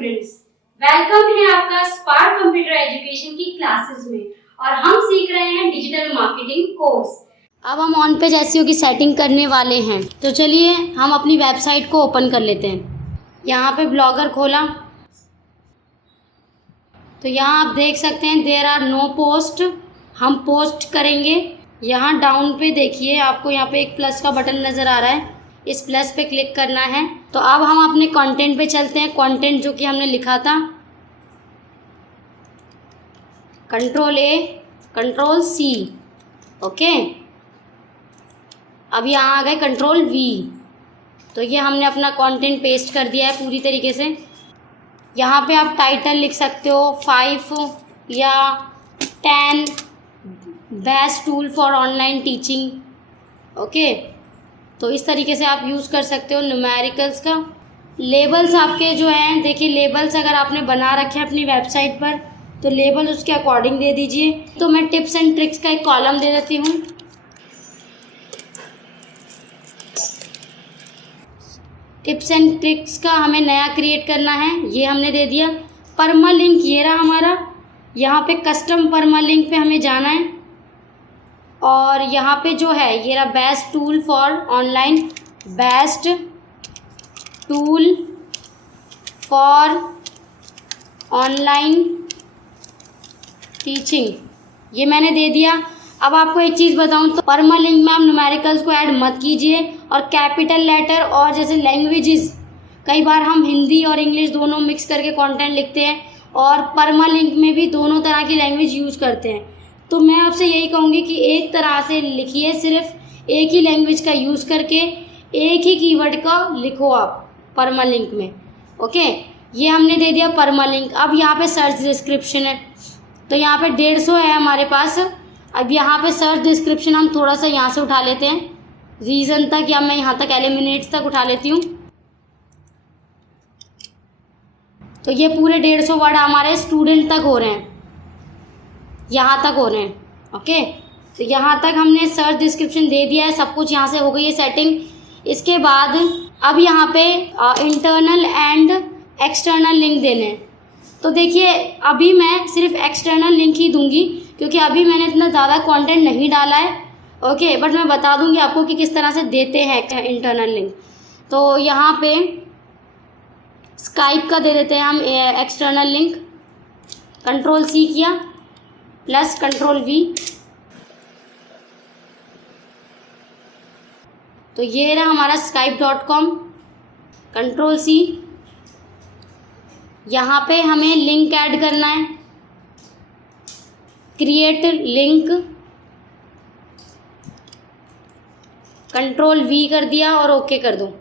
Students, welcome है आपका spark computer education की क्लासेस में और हम सीख रहे हैं डिजिटल मार्केटिंग कोर्स। अब हम ऑन पेज एसईओ की सेटिंग करने वाले हैं, तो चलिए हम अपनी वेबसाइट को ओपन कर लेते हैं। यहाँ पे ब्लॉगर खोला तो यहाँ आप देख सकते हैं देयर आर नो पोस्ट, हम पोस्ट करेंगे। यहाँ डाउन पे देखिए आपको यहाँ पे एक प्लस का बटन नज़र आ रहा है, इस प्लस पे क्लिक करना है। तो अब हम अपने कंटेंट पे चलते हैं। कंटेंट जो कि हमने लिखा था, control A control C, okay. अब यहाँ आ गए कंट्रोल वी, तो ये हमने अपना कंटेंट पेस्ट कर दिया है पूरी तरीके से। यहाँ पे आप टाइटल लिख सकते हो 5 या 10 best tool for online teaching, okay. तो इस तरीके से आप यूज़ कर सकते हो न्यूमेरिकल्स का। लेबल्स आपके जो हैं, देखिए लेबल्स अगर आपने बना रखे हैं अपनी वेबसाइट पर तो लेबल उसके अकॉर्डिंग दे दीजिए। तो मैं टिप्स एंड ट्रिक्स का एक कॉलम दे देती हूँ। टिप्स एंड ट्रिक्स का हमें नया क्रिएट करना है, ये हमने दे दिया। परमा लिंक ये रहा हमारा, यहाँ पे कस्टम परमा लिंक पे हमें जाना है और यहाँ पे जो है ये रहा best tool for online, best tool for online teaching, ये मैंने दे दिया। अब आपको एक चीज़ बताऊं तो परमा लिंक में आप न्यूमेरिकल्स को ऐड मत कीजिए और कैपिटल लेटर और जैसे लैंग्वेजेस, कई बार हम हिंदी और इंग्लिश दोनों मिक्स करके कंटेंट लिखते हैं और परमा लिंक में भी दोनों तरह की लैंग्वेज यूज़ करते हैं। तो मैं आपसे यही कहूँगी कि एक तरह से लिखिए, सिर्फ एक ही लैंग्वेज का यूज़ करके एक ही कीवर्ड का लिखो आप परमा लिंक में, ओके। ये हमने दे दिया परमा लिंक। अब यहाँ पे सर्च डिस्क्रिप्शन है, तो यहाँ पे 150 है हमारे पास। अब यहाँ पे सर्च डिस्क्रिप्शन हम थोड़ा सा यहाँ से उठा लेते हैं, रीज़न तक या मैं यहाँ तक एलिमिनेट्स तक उठा लेती हूँ। तो ये पूरे 150 वर्ड हमारे स्टूडेंट तक हो रहे हैं, यहाँ तक हो रहे हैं, ओके। तो यहाँ तक हमने सर्च डिस्क्रिप्शन दे दिया है, सब कुछ यहाँ से हो गई है सेटिंग। इसके बाद अब यहाँ पे इंटरनल एंड एक्सटर्नल लिंक देने हैं। तो देखिए अभी मैं सिर्फ एक्सटर्नल लिंक ही दूंगी क्योंकि अभी मैंने इतना ज़्यादा कंटेंट नहीं डाला है, ओके। बट मैं बता दूंगी आपको कि किस तरह से देते हैं इंटरनल लिंक। तो यहाँ पे स्काइप का दे देते हैं हम एक्सटर्नल लिंक, कंट्रोल सी किया प्लस कंट्रोल वी, तो ये रहा हमारा skype.com, कंट्रोल सी। यहाँ पे हमें लिंक ऐड करना है, क्रिएट लिंक, कंट्रोल वी कर दिया और ओके कर दो।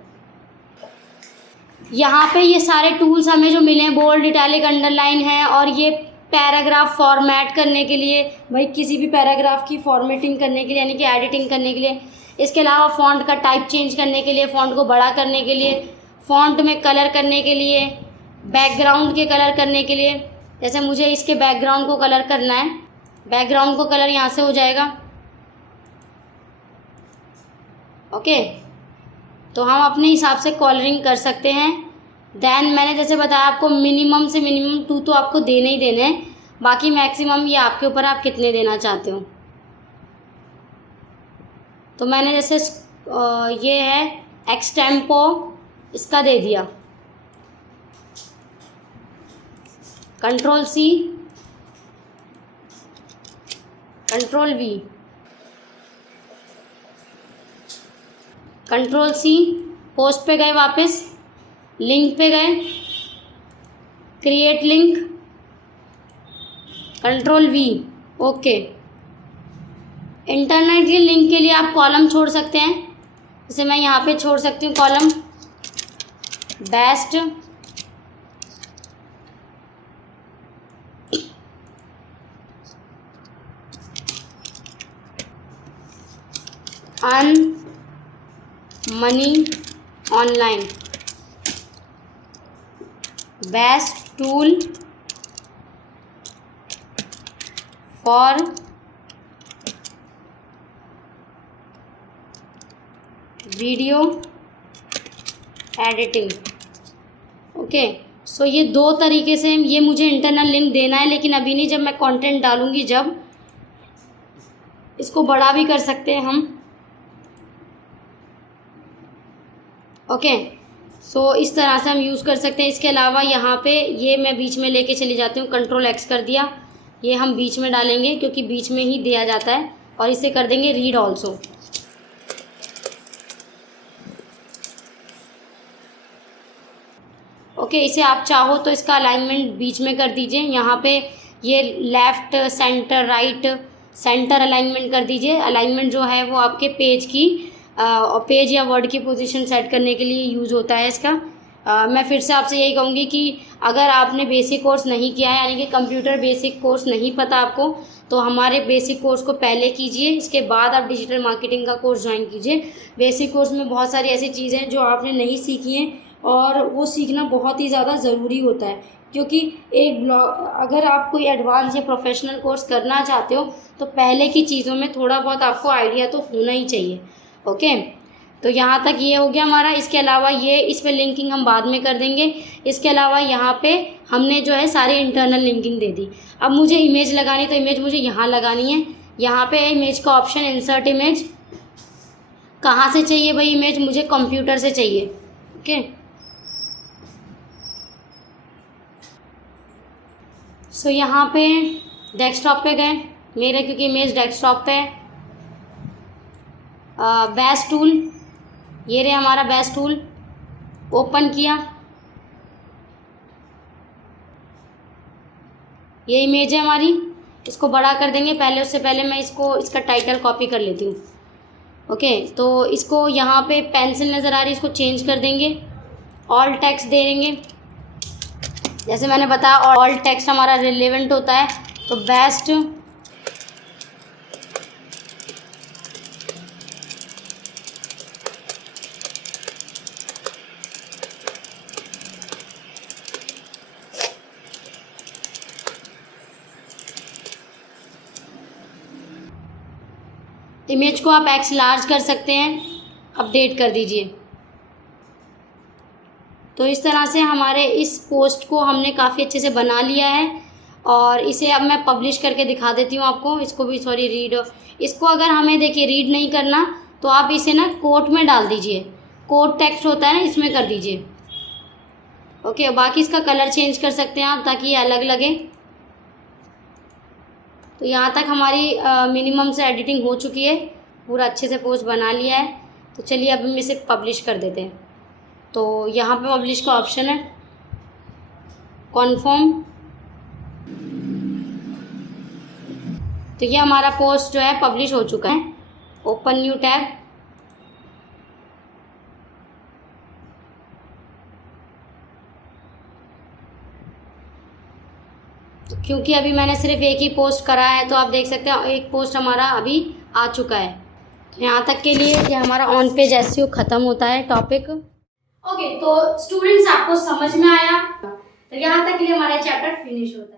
यहाँ पे ये सारे टूल्स हमें जो मिले हैं, बोल्ड, इटैलिक, अंडरलाइन है और ये पैराग्राफ फॉर्मेट करने के लिए, भाई किसी भी पैराग्राफ की फॉर्मेटिंग करने के लिए यानी कि एडिटिंग करने के लिए। इसके अलावा फ़ॉन्ट का टाइप चेंज करने के लिए, फ़ॉन्ट को बड़ा करने के लिए, फ़ॉन्ट में कलर करने के लिए, बैकग्राउंड के कलर करने के लिए। जैसे मुझे इसके बैकग्राउंड को कलर करना है, बैकग्राउंड को कलर यहाँ से हो जाएगा, ओके। तो हम अपने हिसाब से कलरिंग कर सकते हैं। देन मैंने जैसे बताया आपको मिनिमम से मिनिमम 2 तो आपको देने ही देने हैं, बाकी मैक्सिमम ये आपके ऊपर आप कितने देना चाहते हो। तो मैंने जैसे ये है एक्सटेम्पो, इसका दे दिया, control C control V, control C, post पे गए, वापस लिंक पे गए, create link, control V, okay. Internet के लिंक के लिए आप कॉलम छोड़ सकते हैं, जैसे मैं यहाँ पे छोड़ सकती हूँ column best earn money online, best tool for video editing, okay. So ये 2 तरीके से ये मुझे इंटरनल लिंक देना है, लेकिन अभी नहीं, जब मैं कंटेंट डालूँगी जब। इसको बड़ा भी कर सकते हैं हम। ओके, सो इस तरह से हम यूज़ कर सकते हैं। इसके अलावा यहाँ पे ये मैं बीच में लेके चली जाती हूँ, Ctrl+X कर दिया, ये हम बीच में डालेंगे क्योंकि बीच में ही दिया जाता है। और इसे कर देंगे रीड ऑल्सो। ओके, इसे आप चाहो तो इसका अलाइनमेंट बीच में कर दीजिए। यहाँ पे ये left, centre, right, centre alignment कर दीजिए। अलाइनमेंट जो है वो आपके पेज की पेज या वर्ड की पोजीशन सेट करने के लिए यूज़ होता है इसका। मैं फिर से आपसे यही कहूँगी कि अगर आपने बेसिक कोर्स नहीं किया है, यानी कि कंप्यूटर बेसिक कोर्स नहीं पता आपको, तो हमारे बेसिक कोर्स को पहले कीजिए, इसके बाद आप डिजिटल मार्केटिंग का कोर्स ज्वाइन कीजिए। बेसिक कोर्स में बहुत सारी ऐसी चीज़ें हैं जो आपने नहीं सीखी हैं, और वो सीखना बहुत ही ज़्यादा ज़रूरी होता है, क्योंकि एक अगर आप कोई एडवांस या प्रोफेशनल कोर्स करना चाहते हो तो पहले की चीज़ों में थोड़ा बहुत आपको आइडिया तो होना ही चाहिए। ओके, तो यहाँ तक ये हो गया हमारा। इसके अलावा ये इस पर लिंकिंग हम बाद में कर देंगे। इसके अलावा यहाँ पे हमने जो है सारी इंटरनल लिंकिंग दे दी। अब मुझे इमेज लगानी, तो इमेज मुझे यहाँ लगानी है। यहाँ पे इमेज का ऑप्शन, इंसर्ट इमेज। कहाँ से चाहिए भाई इमेज? मुझे कंप्यूटर से चाहिए। ओके, सो यहाँ पे डेस्कटॉप पे गए मेरे, क्योंकि इमेज डेस्कटॉप पे है। बेस टूल, ये रहे हमारा बेस टूल, ओपन किया, ये इमेज है हमारी। इसको बड़ा कर देंगे। पहले उससे पहले मैं इसका टाइटल कॉपी कर लेती हूँ। ओके, तो इसको यहाँ पे पेंसिल नज़र आ रही है, इसको चेंज कर देंगे, ऑल टेक्स्ट दे देंगे। जैसे मैंने बताया ऑल टेक्स्ट हमारा रिलेवेंट होता है, तो बेस्ट इमेज को आप एक्स लार्ज कर सकते हैं, अपडेट कर दीजिए। तो इस तरह से हमारे इस पोस्ट को हमने काफ़ी अच्छे से बना लिया है, और इसे अब मैं पब्लिश करके दिखा देती हूँ आपको। इसको भी रीड, इसको अगर हमें देखिए रीड नहीं करना तो आप इसे ना कोट में डाल दीजिए, कोट टेक्स्ट होता है ना, इसमें कर दीजिए। ओके, बाकी इसका कलर चेंज कर सकते हैं आप ताकि ये अलग लगे। तो यहाँ तक हमारी मिनिमम से एडिटिंग हो चुकी है, पूरा अच्छे से पोस्ट बना लिया है। तो चलिए अब हम इसे पब्लिश कर देते हैं। तो यहाँ पे पब्लिश का ऑप्शन है, कॉन्फर्म। तो ये हमारा पोस्ट जो है पब्लिश हो चुका है। ओपन न्यू टैब, तो क्योंकि अभी मैंने सिर्फ एक ही पोस्ट करा है, तो आप देख सकते हैं एक पोस्ट हमारा अभी आ चुका है। तो यहाँ तक के लिए ये हमारा ऑन पेज एसईओ ख़त्म होता है टॉपिक। ओके, तो स्टूडेंट्स आपको समझ में आया? तो यहाँ तक के लिए हमारा चैप्टर फिनिश होता है।